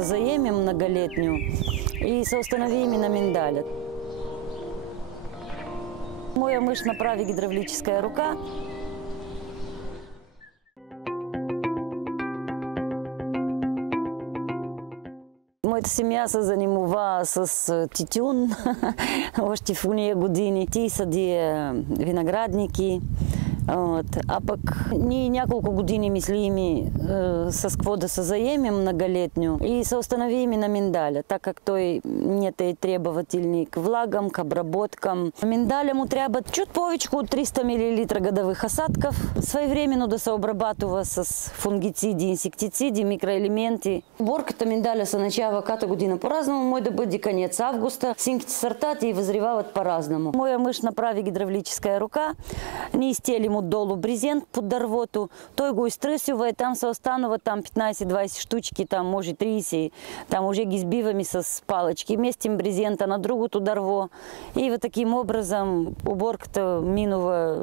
се заеме многолетнюю и се установи именно миндаля. Моя мъж направи гидравлическая рука. Моята семья се занимава с тютюн още в уния години. Ти сади виноградники. А пък ние няколко години мислими с какво да се заемем многолетню и се установим на миндаля, так как той нет е требователник к влагам, к обработкам. Миндаля му трябва чуть повече от 300 мл годових осадков, своевременно да се обрабатува с фунгициди, инсектициди, микроелементи. Уборката миндаля се начава ката година по-разному, може да бъде конец августа. Синките сортати и възривават по-разному. Моя мъж направи гидравлическая рука, ние стелим отдолу брезент под дървото, той го изтръсива и там се останува 15-20 штучки, там може 30, там уже ги сбиваме с палочки, местим брезента на другото дърво и вот таким образом уборката минува